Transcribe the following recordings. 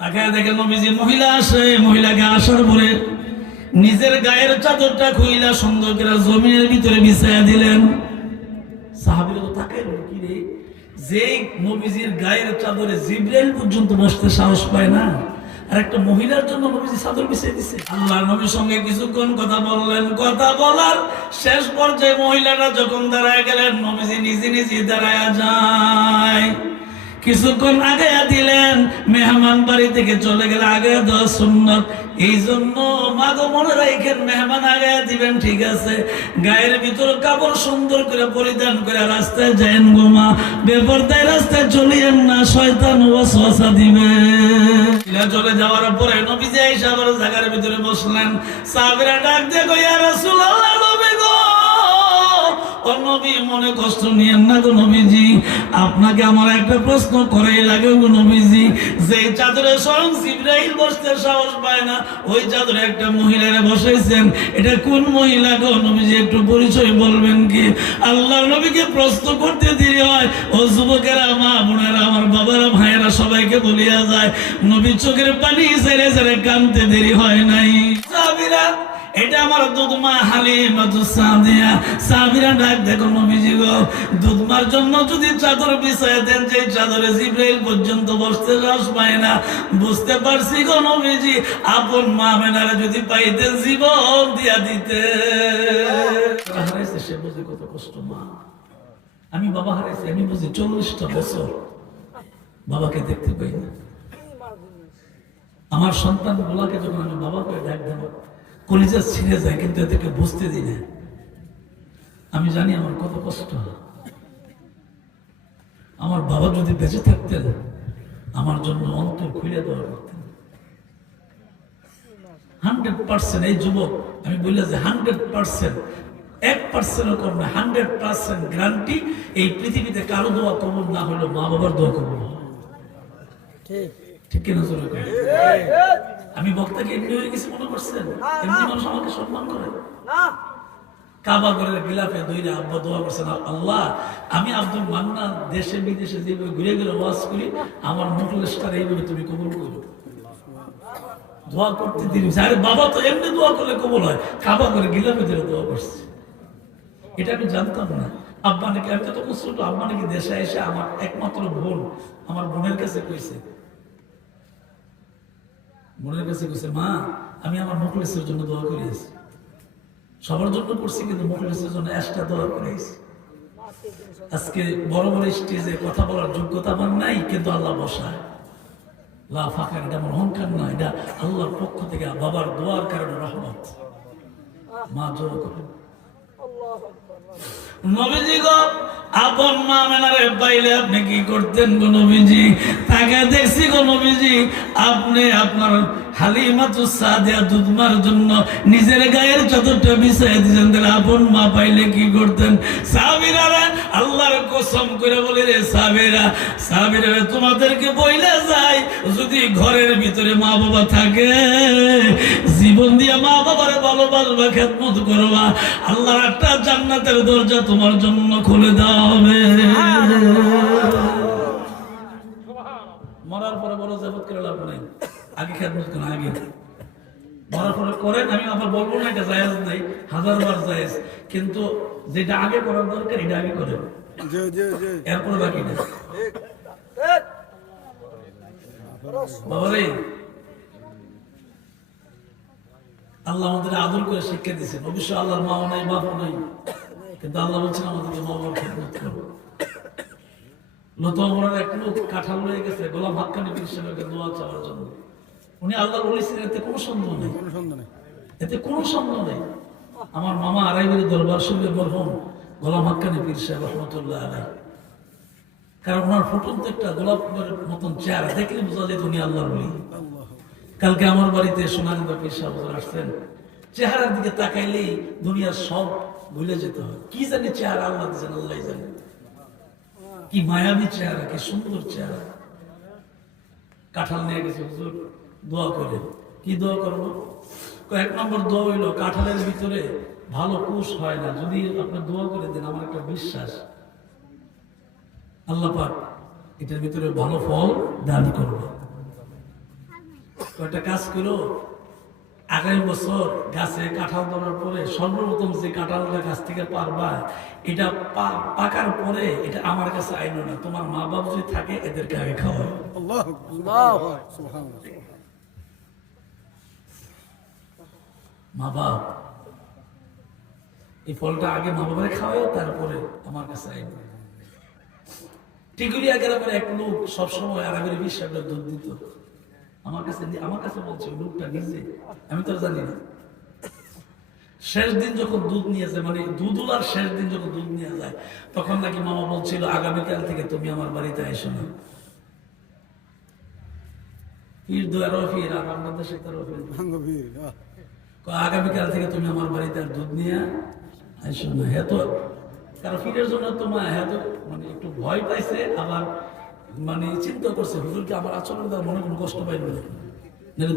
তাকে দেখে নবীজি মহিলা আসে, মহিলাকে আসার পরে নিজের গায়ের চাদরটা খুইলা সুন্দর করে জমিনের ভিতরে বিছাইয়া দিলেন। সাহাবিরা তো তাকে কি রে? যেই নবীজির গায়ের চাদরে জিব্রাইল পর্যন্ত বসতে সাহস পায় না, আর একটা মহিলার জন্য নবীজি চাদর বিছিয়ে দিছে। আল্লাহ নবীর সঙ্গে কিছুক্ষণ কথা বললেন। কথা বলার শেষ পর্যায়ে মহিলারা যখন দাঁড়ায় গেলেন, নবীজি নিজে নিজে দাঁড়ায় যায়। কিছুক্ষণ আগে দিলেন, মেহমান বাড়ি থেকে চলে গেলে আগে দেওয়া সুন্নত। এই জন্য মাগো মনে রাখেন, মেহমান আগে দিবেন, ঠিক আছে? গায়ের ভিতর কাপড় সুন্দর করে পরিধান করে রাস্তায় যায়েন গোমা বেপরদায় রাস্তায় চলিয়েন না, শয়তান ওয়াসওয়াসা দিবে। চলে যাওয়ার পরে নবীজি আইসা আবার জায়গার ভিতরে বসলেন। সাহাবীরা ডাক দিয়ে কই ইয়া রাসূলুল্লাহ নবী একটা পরিচয় বলবেন কি? আল্লাহ নবীকে প্রশ্ন করতে দেরি হয়। ও যুবকেরা, মা বোনেরা, আমার বাবারা, ভাইয়েরা সবাইকে বলিয়া যায়, নবী চোখের পানি ছেড়ে ছেড়ে কানতে দেরি হয় নাই। এটা আমার দুধমা হালিমা সাদিয়া সাবিরা ডাক দেখো নবীজি গো। দুধমার জন্য যদি চাদর বিছায় দেন যে চাদরে জিব্রাইল পর্যন্ত বসতে সাহস পায় না। বুঝতে পারছি গো নবীজি, আপন মা মেনারে যদি পাইতেন জীবন দিয়া দিতে। হারাইছে, সে বুঝে কত কষ্ট মা। আমি বাবা হারাইছি, আমি বুঝি চল্লিশটা বছর বাবাকে দেখতে পাই না। আমার সন্তান গুলাকে যখন আমি বাবা করে ডাক দেবো কলিজা ছিঁড়ে যায়, কিন্তু এদেরকে বুঝতে দিই না। আমি জানি আমার কত কষ্ট। আমার বাবা যদি বেঁচে থাকতেন, আমার জন্য অন্তর খুলে দেওয়া করতেন। হান্ড্রেড পার্সেন্ট, এই যুবক, আমি বললে যে হান্ড্রেড পার্সেন্ট, এক পার্সেন্টও কম না, হান্ড্রেড পার্সেন্ট গ্যারান্টি এই পৃথিবীতে কারও দোয়া কবর না হলেও মা বাবার দোয়া কবর হবে। ঠিক কিনা জোরে? আমি বক্তাকে এমনি হয়ে গেছি মনে করছেন? এমনি মানুষ আমাকে সম্মান করে। কাবা করে গিলাফে দইরা আব্বা দোয়া করছেন আল্লাহ আমি আব্দুল মান্না দেশে বিদেশে যেভাবে ঘুরে ঘুরে ওয়াজ করি আমার মুখলেশটার এইভাবে তুমি কবুল করো। দোয়া করতে দিন আরে বাবা তো এমনি দোয়া করলে কবুল হয়। কাবা গিলাফে ধরে দোয়া করছে। এটা আমি জানতাম না। আব্বা নাকি আমি তো ছোট আব্বা নাকি দেশে এসে আমার একমাত্র বোন আমার বোনের কাছে কইছে বোনের কাছে কইছে, মা, আমি আমার মুখলেসের জন্য দোয়া করিয়েছি সবার জন্য করছি, কিন্তু মুখলেসের জন্য একটা দোয়া করিয়েছি আজকে বড় বড় স্টেজে কথা বলার যোগ্যতা আমার নাই, কিন্তু আল্লাহ বসায়। লা ফাঁকা, এটা আমার অহংকার নয় এটা আল্লাহর পক্ষ থেকে বাবার দোয়ার কারণে রহমত। মা, জোর করে। আপন মা পাইলে আপনি কি করতেন তাকে দেখছি আপনি আপনার হালিমাতু সাদিয়া দুধমার জন্য নিজের গায়ের চাদরটা বিছাই দিয়েছেন। তাহলে আপন মা পাইলে কি করতেন? সাবিরা আল্লাহর কসম করে বলি রে সাবিরা সাবিরা তোমাদেরকে বইলে যাই যদি ঘরের ভিতরে মা বাবা থাকে জীবন দিয়ে মা বাবার ভালোবাসবা খেদমত করবা আল্লাহর একটা জান্নাতের দরজা তোমার জন্য খুলে দেওয়া হবে। মরার পরে বড় জগৎ করে লাভ নাই। আগে খেদমত করেন আগে। পরে করেন আমি আবার বলব না এটা জায়েজ নাই হাজার বার জায়েজ। কিন্তু যেটা আগে করার দরকার এটা আগে করেন। এরপরে বাকি না বাবারে আল্লাহ আমাদের আদর করে শিক্ষা দিয়েছেন। অবশ্য আল্লাহর মাও নাই বাপও নাই। কিন্তু আল্লাহ বলছেন আমাদেরকে মা খেদমত করো নতুন এক লোক কাঁঠাল রয়ে গেছে গোলাম হাক্কানি পীর দোয়া চাওয়ার জন্য। উনি আল্লাহর বলি ছিলেন এতে কোনো সন্দেহ নেই। কোনো সন্দেহ নেই। এতে কোনো সন্দেহ নেই। আমার মামা আড়াইবাড়ি দরবার শরীফের মরহুম গোলাম হাক্কানি পীর সাহেব রহমতুল্লাহ আলাই কারণ ওনার ফুটন্ত একটা গোলাপের মতন চেহারা দেখলে বোঝা যায় উনি আল্লাহর বলি কালকে আমার বাড়িতে সোনালী পীর সাহেব আসতেন চেহারার দিকে তাকাইলেই দুনিয়ার সব ভুলে যেতে হয়। কি জানে চেহারা আল্লাহ দিয়েছেন আল্লাহ জানে। কি মায়াবী চেহারা কি সুন্দর চেহারা। কাঁঠাল নিয়ে গেছে হুজুর। দোয়া করে কি দোয়া করব? কয়েক নম্বর দোয়া হইল কাঁঠালের ভিতরে ভালো কুশ হয় না। যদি আপনি দোয়া করে দেন আমার একটা বিশ্বাস। আল্লাহ পাক এটার ভিতরে ভালো ফল দান করবে। কয়টা কাজ করো। আগামী বছর গাছে কাঁঠাল ধরার পরে সর্বপ্রথম যে কাঁঠালটা গাছ থেকে পারবা এটা পা- পাকার পরে এটা আমার কাছে আইনো না। তোমার মা বাবা যদি থাকে এদেরকে আগে খাওয়াই মা বাপ, এই ফলটা আগে মা বাবারে খাওয়াই তারপরে আমার কাছে আইনো টিকুলিয়া গ্রামের এক লোক সবসময় আগামী বিশ টাকা দুধ দিত। আমার কাছে আমার কাছে বলছে লোকটা নিজে, আমি তো জানি না। শেষ দিন যখন দুধ নিয়ে যায় মানে দুধুলার শেষ দিন যখন দুধ নিয়ে যায়, তখন নাকি মামা বলছিল, আগামীকাল থেকে তুমি আমার বাড়িতে এসো না। ফির দুয়ারও ফির আর আমাদের তারও ফির আগামীকাল থেকে তুমি আমার বাড়িতে আর দুধ নিয়ে আসো না। হ্যাঁ তো কারণ ফিরের জন্য তোমার হ্যাঁ তো মানে একটু ভয় পাইছে, আবার মানে চিন্তা করছে, হুজুরকে আমার আচরণ দেওয়ার মনে কোনো কষ্ট পাইবে না।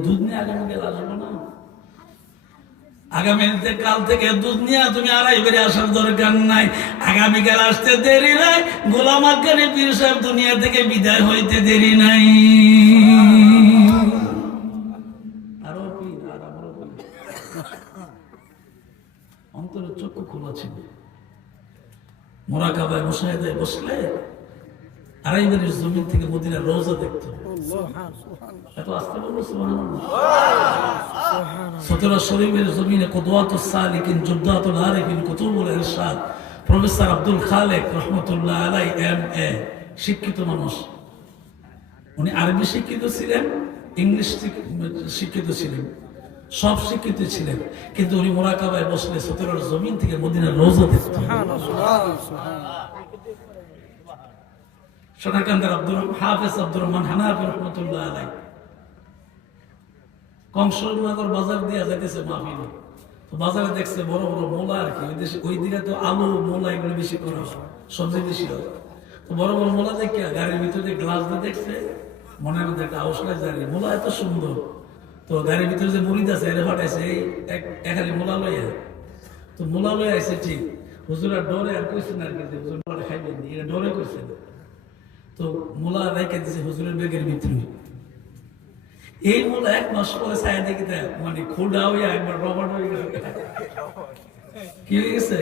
দুধ নিয়ে আগামীকাল আসব না। আগামী কাল থেকে দুধ নিয়ে তুমি আড়াই বেড়ে আসার দরকার নাই। আগামীকাল আসতে দেরি নাই। গোলাম আকারে পীর সাহেব দুনিয়া থেকে বিদায় হইতে দেরি নাই আরও পীর আর আমারও পীর পার্থক্য খোলা ছিল মোরাকাবায় মোশাহেদায় বসলে আড়াই মিনিট জমিন থেকে মদিনার রোজা দেখতো এত আসতে সতেরো শরীফের জমিনে যুদ্ধাত কুতুবুল এরশাদ প্রফেসর আব্দুল খালেক রহমতুল্লাহ আলাই এম এ শিক্ষিত মানুষ। উনি আরবি শিক্ষিত ছিলেন ইংলিশ শিক্ষিত ছিলেন। সব স্বীকৃত ছিলেন। কিন্তু উনি মোরাকাবায় বসলে সতেরোর জমিন থেকে মদিনার রোজা দেখতেন। বেশি হয় বেশি হয়। তো বড় বড় মোলা দেখে গাড়ির ভিতরে গ্লাস দিয়ে দেখছে মনের মধ্যে একটা আউসলাই মোলা এত সুন্দর। তো গাড়ির ভিতরে যে মুড়িদ আছে, এর ফাটাইছে একালি মোলা লইয়া। তো মোলা লইয়া আছে ঠিক। হুজুরা ডরে আর কইছেন আর কি হুজুর মোলাটা খাইবেন এটা ডরে কইছেন তো মূলা রেখে দিছে হুজুরের বেগের ভিতরে। এই মূলা এক মাস পরে ছায়া দেখি মানে খোডা হইয়া একবার রবার হয়ে গেছে। কি হয়ে গেছে?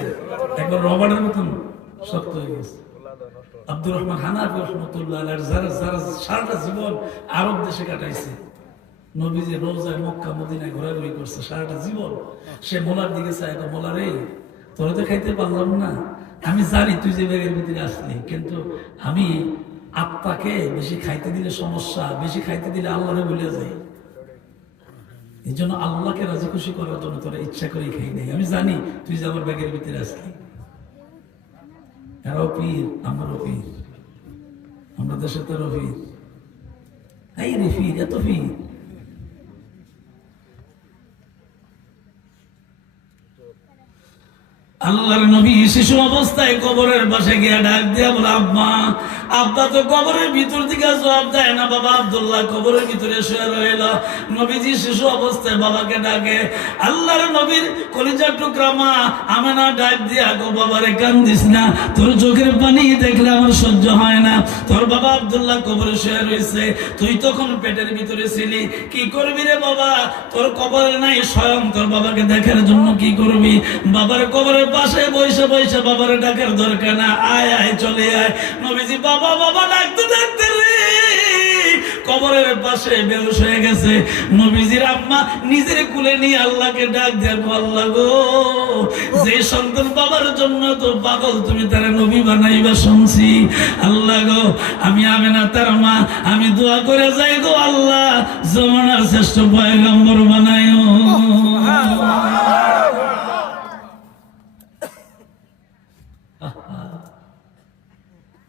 একবার রবারের মতন শক্ত হয়ে গেছে। আব্দুর রহমান হানাফি রহমতুল্লাহ যারা যারা সারাটা জীবন আরব দেশে কাটাইছে। নবীজি রোজায় মক্কা, মদিনায় ঘোরাঘুরি করছে, সারাটা জীবন। সে মোলার দিকে চায়, তো মোলা রে, তোরা তো খাইতে পারলাম না। আমি জানি তুই যে ব্যাগের ভিতরে আসলি, কিন্তু আমি আত্মাকে বেশি খাইতে দিলে সমস্যা, বেশি খাইতে দিলে আল্লাহরে ভুলে যাই। এই জন্য আল্লাহকে রাজি খুশি করার জন্য তোরা ইচ্ছা করে খাই নাই। আমি জানি তুই যে আমার ব্যাগের ভিতরে আসলি। এরাও পীর, আমারও পীর। আমরা দেশে তোরও পীর। এই রে পীর, এত পীর। আল্লাহর নবী শিশু অবস্থায় কবরের পাশে গিয়ে ডাক দিয়া বলে, আব্বা আব্বা তো কবরের ভিতর থেকে জবাব দেয় না। বাবা আব্দুল্লাহ কবরের ভিতরে শুয়ে রইল। নবীজি শিশু অবস্থায় বাবাকে ডাকে, আল্লাহর নবীর কলিজার টুকরা মা আমি না ডাক দিয়া, গো বাবারে কান্দিস না। তোর চোখের পানি দেখলে আমার সহ্য হয় না। তোর বাবা আব্দুল্লাহ কবরে শুয়ে রয়েছে তুই তখন পেটের ভিতরে ছিলি। কি করবি রে বাবা? তোর কবরে নাই, স্বয়ং তোর বাবাকে দেখার জন্য কি করবি? বাবার কবরের পাশে বসে বসে বাবার ডাকার দরকার না। আয় আয়, চলে আয়। নবীজি, বাবা বাবা, ডাকতে ডাকতে রে। কবরের পাশে বেহুশ হয়ে গেছে। নবীজির আম্মা নিজের কুলে নিয়ে আল্লাহকে ডাক দেখো আল্লাহ গো। যে সন্তান বাবার জন্য তো পাগল, তুমি তারা নবী বানাইবা শুনছি। আল্লাহ গো, আমি না তার মা, আমি দোয়া করে যাই গো, আল্লাহ। জমানার শ্রেষ্ঠ পয়গম্বর বানাইও।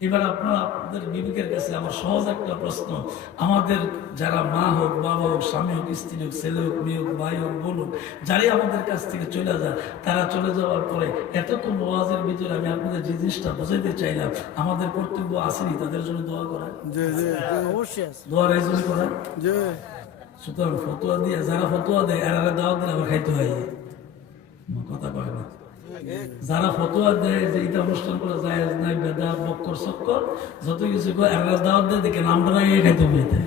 এবার আপনারা আপনাদের বিবেকের কাছে আমার সহজ একটা প্রশ্ন। আমাদের যারা মা হোক বাবা হোক স্বামী হোক স্ত্রী হোক ছেলে হোক মেয়ে হোক ভাই হোক বোন হোক যারাই আমাদের কাছ থেকে চলে যায় তারা চলে যাওয়ার পরে এতক্ষণ ওয়াজের ভিতরে আমি আপনাদের যে জিনিসটা বোঝাইতে চাইলাম আমাদের কর্তব্য আসেনি তাদের জন্য দোয়া করা। দোয়ার আয়োজন করা। সুতরাং ফতোয়া দিয়ে যারা ফতোয়া দেয় এরা দাওয়া দিলে আবার খাইতে হয়। কথা কয় না। যারা ফতোয়া দেয় যে এটা অনুষ্ঠান করা যায় নাই বেদা বক্কর চক্কর যত কিছু এগারো দাওয়াত দেয় দেখে নামটা আমরা এটা তো বেদে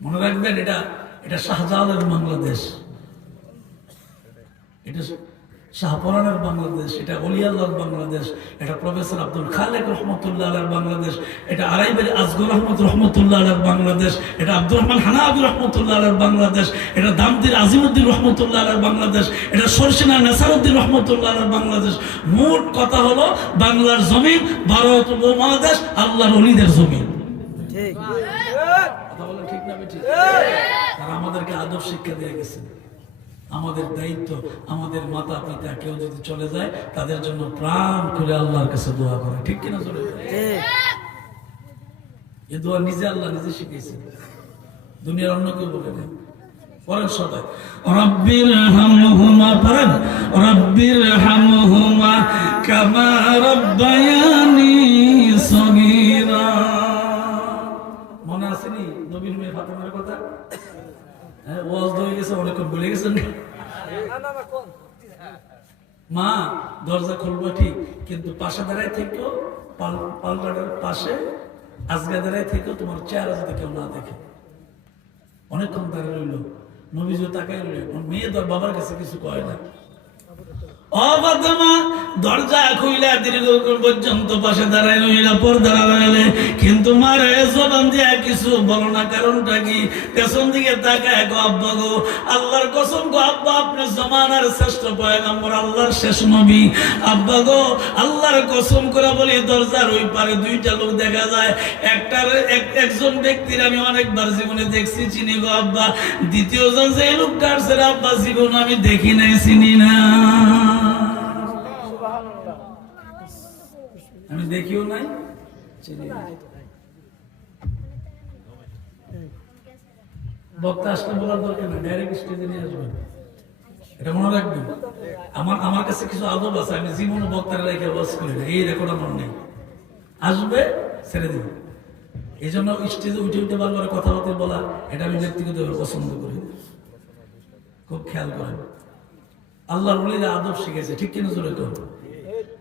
মনে রাখবেন এটা এটা শাহজালালের বাংলাদেশ। এটা শাহপরানের বাংলাদেশ এটা অলিয়াল্লাহর বাংলাদেশ এটা প্রফেসর আব্দুল খালেক রহমতুল্লাহ আলের বাংলাদেশ এটা আরাইবের আজগর আহমদ রহমতুল্লাহ আলের বাংলাদেশ এটা আব্দুর রহমান হানাবি রহমতুল্লাহ আলের বাংলাদেশ এটা দামদির আজিমুদ্দিন রহমতুল্লাহ আলের বাংলাদেশ এটা সরসিনা নেসারুদ্দিন রহমতুল্লাহ আলের বাংলাদেশ। মোট কথা হলো বাংলার জমিন ভারত উপমহাদেশ আল্লাহর অলিদের জমিন। ঠিক। কথা বলে ঠিক না তারা আমাদেরকে আদব শিক্ষা দিয়ে গেছে। আমাদের দায়িত্ব আমাদের মাতা পিতা কেউ যদি চলে যায় তাদের জন্য প্রাণ খুলে আল্লাহর কাছে দোয়া করে। ঠিক কিনা চলে এ দোয়া নিজে আল্লাহ নিজে শিখেছে দুনিয়ার অন্য কেউ বলে না পরেন সবাই। রব্বির হামহুমা পড়েন। রব্বির হামহুমা কামা রব্বায়ানি সগীরা। মনে আছে নি নবীর মেয়ে ফাতেমার কথা? হ্যাঁ মা, দরজা খুলবো ঠিক, কিন্তু পাশে দাঁড়ায় থেকেও, পাল- পাল্টাটার পাশে, আজগা দাঁড়ায় থেকেও তোমার চেহারা যদি কেউ না দেখে। অনেকক্ষণ দাঁড়িয়ে রইল নবীজ তাকাই রইল মেয়ে তোর বাবার কাছে কিছু কয় না। দরজা পাশে কিন্তু কিছু বলো না, কারণটা কি? দিকে আব্বা গো। আল্লাহর কসম গো আব্বা, আপনি জমানার শ্রেষ্ঠ পয়গাম্বর, আল্লাহর শেষ আব্বা গো কসম করে বলি, দরজার ওই পারে দুইটা লোক দেখা যায়। একটার এক- একজন ব্যক্তির আমি অনেকবার জীবনে দেখছি, চিনি গো আব্বা। দ্বিতীয় জন যে লোকটা আসছে, আব্বা, জীবন আমি দেখি নাই, চিনি না। আমি দেখিও নাই বক্তা আসলে বলার দরকার না ডাইরেক্ট স্টেজে নিয়ে আসবেন। এটা মনে রাখবেন। আমার আমার কাছে কিছু আদব আছে, আমি রেখে করি না, এই রেকর্ড আমার নেই। আসবে, ছেড়ে দিব এই জন্য স্টেজে উঠে উঠে বারবার কথাবার্তা বলা, এটা আমি পছন্দ করি। খুব খেয়াল করেন। আল্লাহর বলিরা আদব শিখেছে, ঠিক কিনা জোরে কর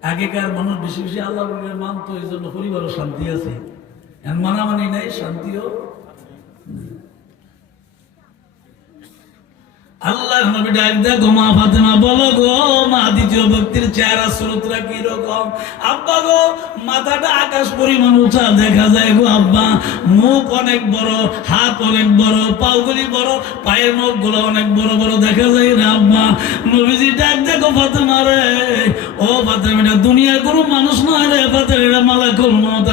আগেকার মানুষ বেশি বেশি আল্লাহ মানত এই জন্য পরিবারও শান্তি আছে। মানামানি নাই শান্তিও আল্লাহ নবী ডাক দেখো মা ফাতেমা, বলো গো, মা দ্বিতীয় ব্যক্তির চেহারা আব্বা গো, মাথাটা আকাশ পরিমাণ উঁচা, দেখা যায় গো আব্বা, মুখ অনেক বড়, হাত অনেক বড়, পাগুলি বড়, পায়ের নখগুলো অনেক বড় বড়, দেখা যায় রে আব্বা? নবীজি ডাক দেখো ফাতেমা রে, ও ফাতেমা এটা দুনিয়ার কোনো মানুষ নয় রে ফাতেমা এটা মালাকুল মমতাজ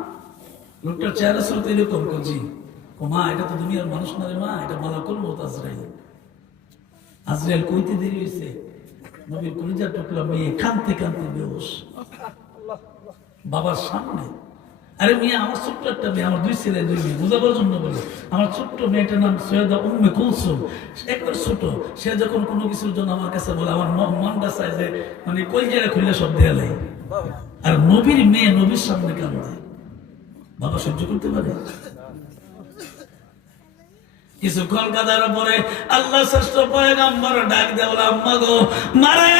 লোকটার চেহারা স্রোত এরকম করছি ও মা, এটা তো দুনিয়ার মানুষ না রে মা, এটা মালাকুল মত আজরাইল। আজরাইল কইতে দেরি হয়েছে নবীর কলিজার টুকরা মেয়ে কানতে কানতে বেহস বাবার সামনে। আরে মেয়ে, আমার ছোট্ট একটা মেয়ে, আমার দুই ছেলে, দুই মেয়ে, বুঝাবার জন্য বলি। আমার ছোট্ট মেয়েটার নাম সৈয়দা উম্মে কুলসুম। একবার ছোট, সে যখন কোনো কিছুর জন্য আমার কাছে বলে, আমার মনটা চায় যে মানে কলজারা খুললে সব দেয়া লাগে আর নবীর মেয়ে নবীর সামনে কান্দে। বাবা সহ্য করতে পারে? কিছুক্ষণ কাদার পরে আল্লাহ শ্রেষ্ঠ পয়গাম্বর ডাক দেওয়া আম্মা গো, মারে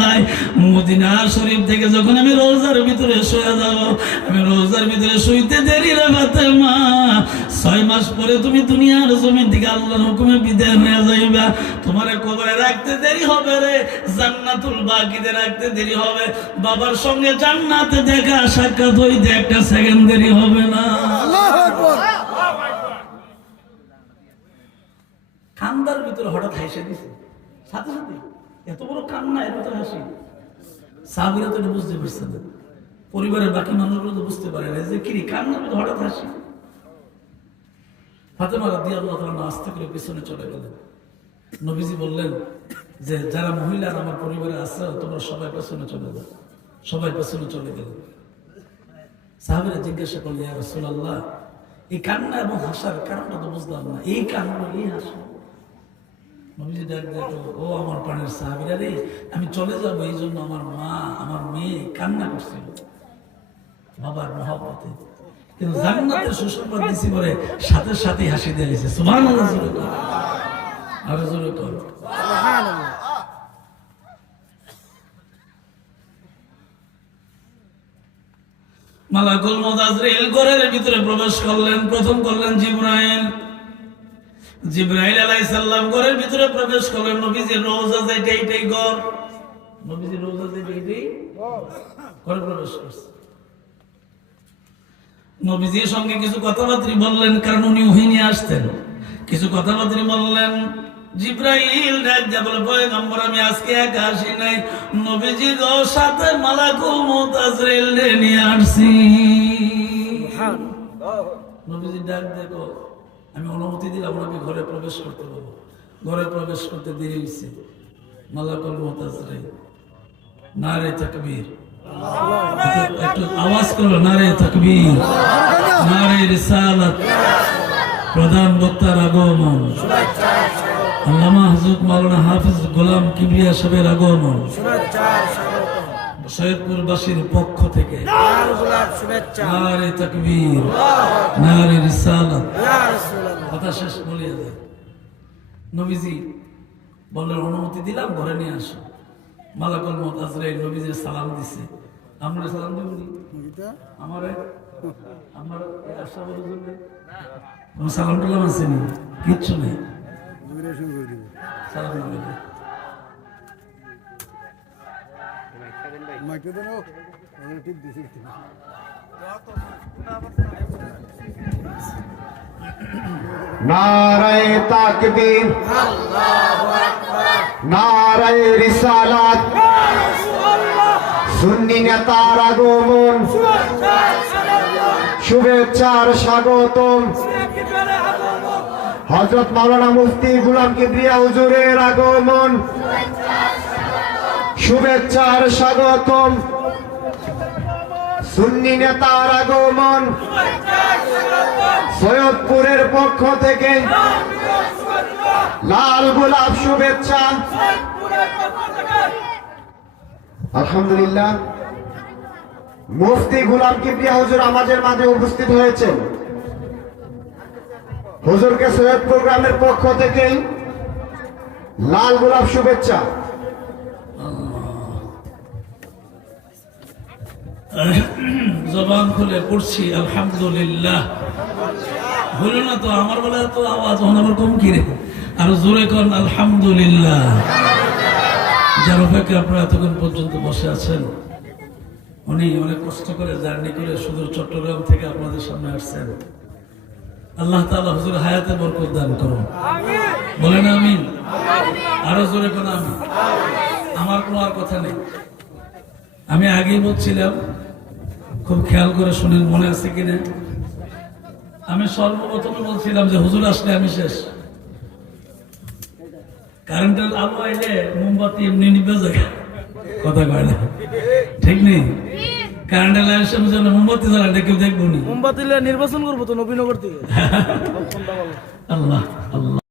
যায়। মদিনা থেকে যখন আমি শুয়ে যাব, আমি রোজার ভিতরে শুইতে দেরি রে, ফাতেমা। ছয় মাস পরে তুমি দুনিয়ার জমিন থেকে আল্লাহর হুকুমে বিদায় হয়ে যাইবা। তোমার কবরে রাখতে দেরি হবে রে জান্নাতুল বাকিতে রাখতে দেরি হবে। বাবার সঙ্গে জান্নাতে দেখা সাক্ষাৎ হইতে একটা সেকেন্ড দেরি হবে না। আল্লাহু আকবার। কান্দার ভিতরে হঠাৎ হাসে দিছে। সাথে সাথে এত বড় কান্না এর ভিতরে হাসি। সাহাবিরা তো বুঝতে পারছে না। পরিবারের বাকি মানুষগুলো তো বুঝতে পারে না যে কিরি কান্নার ভিতরে হঠাৎ হাসি। ফাতেমা রাদি আল্লাহ তাআলা আস্তে করে পিছনে চলে গেলেন। নবীজি বললেন যে, যারা মহিলার আমার পরিবারে আছে, তোমরা সবাই পেছনে চলে যাও। সবাই পেছনে চলে গেলেন সাহাবিরা জিজ্ঞাসা করলে ইয়া রাসূলুল্লাহ, এই কান্না এবং হাসার কারণটা তো বুঝলাম না। এই কান্না, এই হাসা? নবীজি ডাক দেখো ও আমার প্রাণের সাহাবিরা রে, আমি চলে যাব, এই জন্য আমার মা, আমার মেয়ে কান্না করছিল। বাবার মহাপতে কিন্তু জান্নাতের সুসংবাদ দিছি সাথে সাথে হাসি দিয়ে আর জোরে কর। মালাকুল মুদাজরিল ভিতরে প্রবেশ করলেন, প্রথম করলেন জিব্রাইল। জিব্রাইল আলাইহিস সালাম ঘরের ভিতরে প্রবেশ করলেন, নবীজির রওজা এইটাই ঘর। নবীজির রওজা এইটাই ঘরে প্রবেশ করছে। নবীজির সঙ্গে কিছু কথাবার্তা বললেন, কারণ উনি ওহি নিয়ে আসতেন। কিছু কথাবার্তা বললেন, জিব্রাইল দিয়া বলে পয়গম্বর, আমি আজকে একা আসি নাই। নবীজি গো, সাথে মালাকুল মুতাজরিল নিয়ে আসছি। নবীজি ডাক, দেখো, আমি অনুমতি দিলাম, ওনাকে ঘরে প্রবেশ করতে বলব ঘরে প্রবেশ করতে দেরি হয়েছে মালাকুল মুতাজরিল, নারে তাকবীর। আওয়াজ করো, নারে তাকবীর, নারে রিসালাত, প্রধান বক্তার আগমন। আল্লামা হজরত মাওলানা হাফিজ গোলাম কিবরিয়া সাহেবের আগমন। সৈয়দপুরবাসীর পক্ষ থেকে। নারে তাকবীর, নারে রিসালাত। কথা শেষ, বলিয়া যায় নবীজি বললেন অনুমতি দিলাম, ঘরে নিয়ে আসো। মালাকুল মত আজরাইল নবীজির সালাম দিছে। আমরা সালাম এটা আমার? আমার এই আশা বলে কোনো সালাম টালাম আসেনি কিচ্ছু নেই। দূরে শুরু করে দিব। সালাম দেন ওরা ঠিক দিছি। নারায় রিসালাত। সুন্নি নেতার আগমন। শুভেচ্ছার স্বাগতম। হজরত মাওলানা মুফতি গুলাম কিবরিয়া হুজুরের আগমন। শুভেচ্ছার স্বাগতম। সুন্নি নেতার আগমন। সৈয়দপুরের পক্ষ থেকে লাল গোলাপ শুভেচ্ছা। আলহামদুলিল্লাহ। মুফতি গুলাম কিবরিয়া হুজুর আমাদের মাঝে উপস্থিত হয়েছেন। হুজুরকে সৈয়দ প্রোগ্রামের পক্ষ থেকে লাল গোলাপ শুভেচ্ছা। জবান খুলে পড়ছি, আলহামদুলিল্লাহ। হলো না তো, আমার বলে তো আওয়াজ আবার কম কিরে আর জোরে কন, আলহামদুলিল্লাহ। যার অপেক্ষা আপনারা এতক্ষণ পর্যন্ত বসে আছেন, উনি অনেক কষ্ট করে জার্নি করে সুদূর চট্টগ্রাম থেকে আপনাদের সামনে আসছেন। আল্লাহ তাআলা হুজুর হায়াতে বরকত দান করুন। বলেন আমি আরও জোরে কোন আমি আমার কোনো আর কথা নেই। আমি আগেই বলছিলাম, খুব খেয়াল করে শুনেন মনে আছে কিনা। আমি সর্বপ্রথমে বলছিলাম যে হুজুর আসলে আমি শেষ। কারেন্টের আলো আইলে মোমবাতি এমনি নিবে জায়গা। কথা কয় না। ঠিক নেই? কারেন্টের লাইনের সামনে যেন মোমবাতি জ্বালা কেউ দেখব না। মোমবাতি নির্বাচন করব তো নবীনগর থেকে। আল্লাহ আল্লাহ।